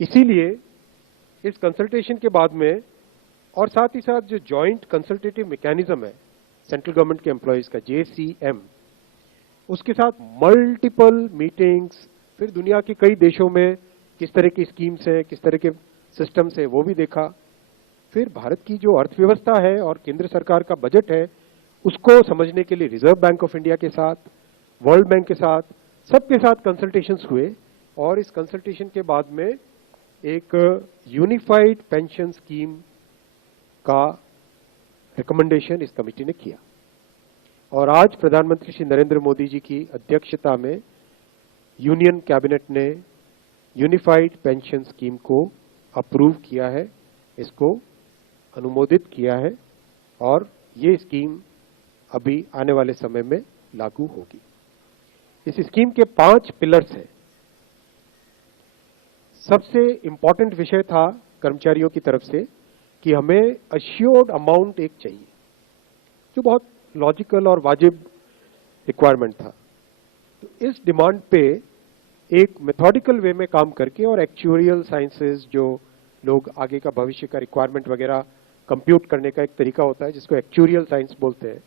इसीलिए इस कंसल्टेशन के बाद में और साथ ही साथ जो जॉइंट कंसल्टेटिव मैकेनिज्म है सेंट्रल गवर्नमेंट के एम्प्लॉयज का JCM, उसके साथ मल्टीपल मीटिंग्स, फिर दुनिया के कई देशों में किस तरह की स्कीम्स हैं, किस तरह के सिस्टम्स हैं, वो भी देखा। फिर भारत की जो अर्थव्यवस्था है और केंद्र सरकार का बजट है, उसको समझने के लिए रिजर्व बैंक ऑफ इंडिया के साथ, वर्ल्ड बैंक के साथ, सबके साथ कंसल्टेशंस हुए और इस कंसल्टेशन के बाद में एक यूनिफाइड पेंशन स्कीम का रिकमेंडेशन इस कमेटी ने किया। और आज प्रधानमंत्री श्री नरेंद्र मोदी जी की अध्यक्षता में यूनियन कैबिनेट ने यूनिफाइड पेंशन स्कीम को अप्रूव किया है, इसको अनुमोदित किया है और ये स्कीम अभी आने वाले समय में लागू होगी। इस स्कीम के 5 पिलर्स हैं। सबसे इंपॉर्टेंट विषय था कर्मचारियों की तरफ से कि हमें अश्योर्ड अमाउंट एक चाहिए, जो बहुत लॉजिकल और वाजिब रिक्वायरमेंट था। तो इस डिमांड पे एक मेथोडिकल वे में काम करके और एक्चुअरियल साइंसेज, जो लोग आगे का भविष्य का रिक्वायरमेंट वगैरह कंप्यूट करने का एक तरीका होता है जिसको एक्चुअरियल साइंस बोलते हैं,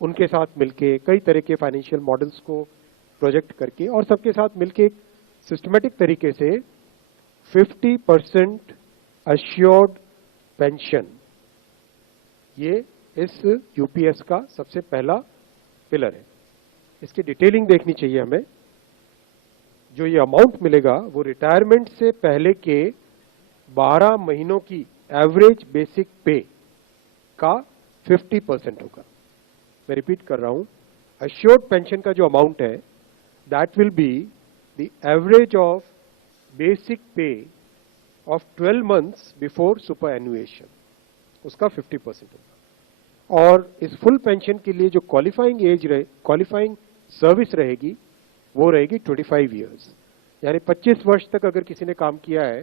उनके साथ मिलके कई तरह के फाइनेंशियल मॉडल्स को प्रोजेक्ट करके और सबके साथ मिलके एक सिस्टमेटिक तरीके से 50% अश्योर्ड पेंशन, ये इस यूपीएस का सबसे पहला पिलर है। इसकी डिटेलिंग देखनी चाहिए हमें। जो ये अमाउंट मिलेगा वो रिटायरमेंट से पहले के 12 महीनों की एवरेज बेसिक पे का 50% होगा। मैं रिपीट कर रहा हूं, अश्योर्ड पेंशन का जो अमाउंट है that will be the average of basic पे ऑफ 12 मंथ्स बिफोर सुपर एनुएशन, उसका 50% होगा। और इस फुल पेंशन के लिए जो क्वालिफाइंग सर्विस रहेगी वो रहेगी 25 ईयर्स, यानी 25 वर्ष तक अगर किसी ने काम किया है,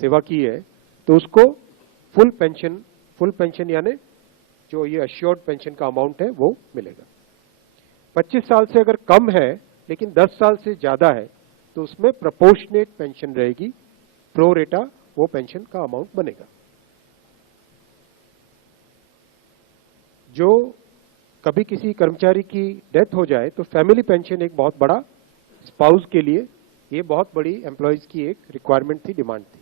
सेवा की है, तो उसको फुल पेंशन यानी जो ये अश्योर्ड पेंशन का अमाउंट है वो मिलेगा। 25 साल से अगर कम है लेकिन 10 साल से ज्यादा है तो उसमें प्रोपोर्शनेट पेंशन रहेगी, प्रो रेटा वो पेंशन का अमाउंट बनेगा। जो कभी किसी कर्मचारी की डेथ हो जाए तो फैमिली पेंशन एक बहुत बड़ा, स्पाउस के लिए ये बहुत बड़ी एम्प्लॉयज की एक रिक्वायरमेंट थी, डिमांड थी।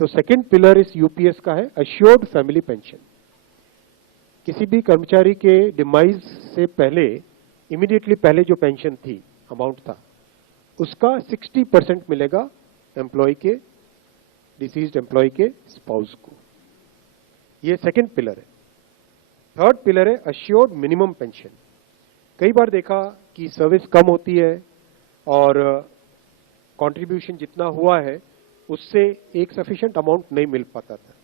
तो सेकंड पिलर इस यूपीएस का है अश्योर्ड फैमिली पेंशन। किसी भी कर्मचारी के डिमाइज से पहले, इमीडिएटली पहले जो पेंशन थी, अमाउंट था, उसका 60% मिलेगा एम्प्लॉय के, डिसीज्ड एम्प्लॉय के स्पाउस को। ये सेकंड पिलर है। थर्ड पिलर है अश्योर्ड मिनिमम पेंशन। कई बार देखा कि सर्विस कम होती है और कंट्रीब्यूशन जितना हुआ है उससे एक सफिशिएंट अमाउंट नहीं मिल पाता था,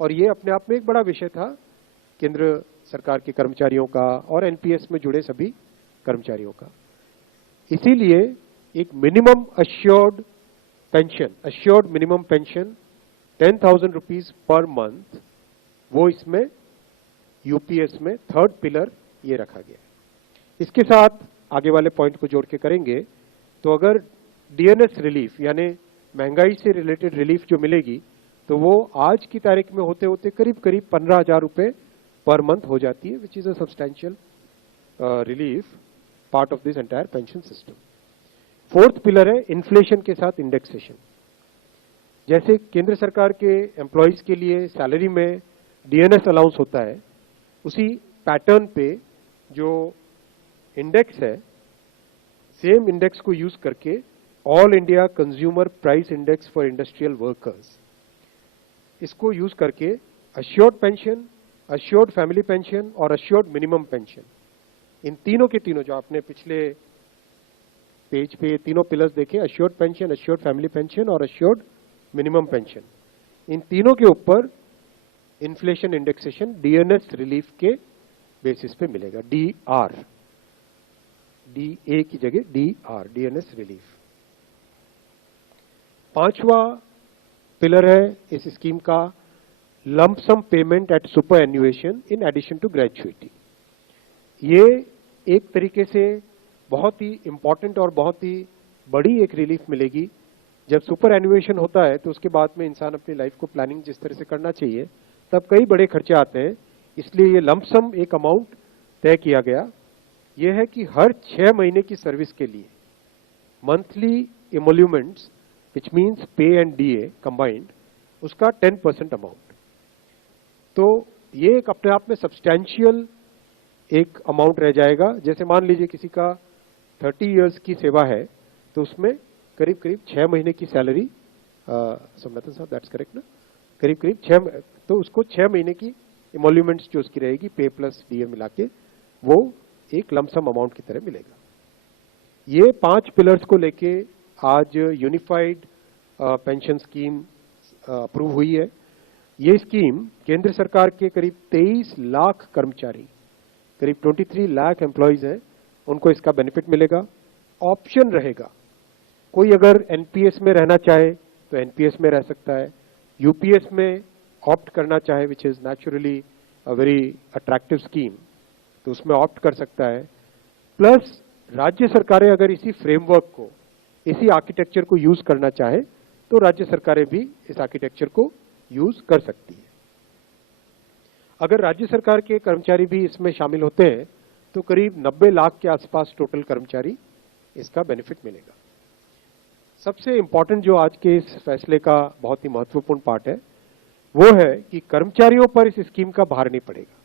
और ये अपने आप में एक बड़ा विषय था केंद्र सरकार के कर्मचारियों का और एनपीएस में जुड़े सभी कर्मचारियों का। इसीलिए एक minimum assured pension, assured minimum pension 10,000 rupees per month, वो इसमें यूपीएस में थर्ड पिलर ये रखा गया है। इसके साथ आगे वाले पॉइंट को जोड़ के करेंगे तो अगर डीएनएस रिलीफ यानी महंगाई से रिलेटेड रिलीफ जो मिलेगी तो वो आज की तारीख में होते होते करीब करीब 15,000 रुपए पर मंथ हो जाती है, which is a substantial relief part of this entire pension system. Fourth pillar है इन्फ्लेशन के साथ इंडेक्सेशन। जैसे केंद्र सरकार के एम्प्लॉयज के लिए सैलरी में डीएनएस अलाउंस होता है, उसी पैटर्न पे जो इंडेक्स है, सेम इंडेक्स को यूज करके all India consumer price index for industrial workers, इसको यूज करके assured pension, assured family pension और अश्योर्ड मिनिमम पेंशन, इन तीनों के तीनों जो आपने पिछले पेज पे तीनों पिलर्स देखे, assured pension, assured family pension और अश्योर्ड मिनिमम पेंशन, इन तीनों के ऊपर इन्फ्लेशन इंडेक्सेशन डीएनएस रिलीफ के बेसिस पे मिलेगा। डीआर, डीए की जगह डीआर, डीएनएस रिलीफ। पांचवा पिलर है इस स्कीम का lump sum payment at superannuation in addition to gratuity. ये एक तरीके से बहुत ही इंपॉर्टेंट और बहुत ही बड़ी एक रिलीफ मिलेगी जब सुपर एनुएशन होता है तो उसके बाद में इंसान अपनी लाइफ को प्लानिंग जिस तरह से करना चाहिए, तब कई बड़े खर्चे आते हैं। इसलिए ये लमसम एक अमाउंट तय किया गया। यह है कि हर 6 महीने की सर्विस के लिए मंथली एमोल्यूमेंट्स विच मीन्स पे एंड डीए कंबाइंड, उसका 10% अमाउंट। तो ये एक अपने आप में सब्सटैंशियल एक अमाउंट रह जाएगा। जैसे मान लीजिए किसी का 30 इयर्स की सेवा है तो उसमें करीब करीब 6 महीने की सैलरी, सोमनाथन साहब दैट्स करेक्ट ना, करीब करीब 6, तो उसको 6 महीने की एमोल्यूमेंट्स जो उसकी रहेगी पे प्लस डीए मिला के, वो एक लमसम अमाउंट की तरह मिलेगा। ये 5 पिलर्स को लेके आज यूनिफाइड पेंशन स्कीम अप्रूव हुई है। ये स्कीम केंद्र सरकार के करीब 23 लाख कर्मचारी, करीब 23 लाख एम्प्लॉयज हैं, उनको इसका बेनिफिट मिलेगा। ऑप्शन रहेगा, कोई अगर एनपीएस में रहना चाहे तो एनपीएस में रह सकता है, यूपीएस में ऑप्ट करना चाहे which is naturally a very attractive scheme, तो उसमें ऑप्ट कर सकता है। प्लस राज्य सरकारें अगर इसी फ्रेमवर्क को, इसी आर्किटेक्चर को यूज करना चाहे तो राज्य सरकारें भी इस आर्किटेक्चर को यूज कर सकती है। अगर राज्य सरकार के कर्मचारी भी इसमें शामिल होते हैं तो करीब 90 लाख के आसपास टोटल कर्मचारी इसका बेनिफिट मिलेगा। सबसे इंपॉर्टेंट जो आज के इस फैसले का बहुत ही महत्वपूर्ण पार्ट है वो है कि कर्मचारियों पर इस स्कीम का भार नहीं पड़ेगा।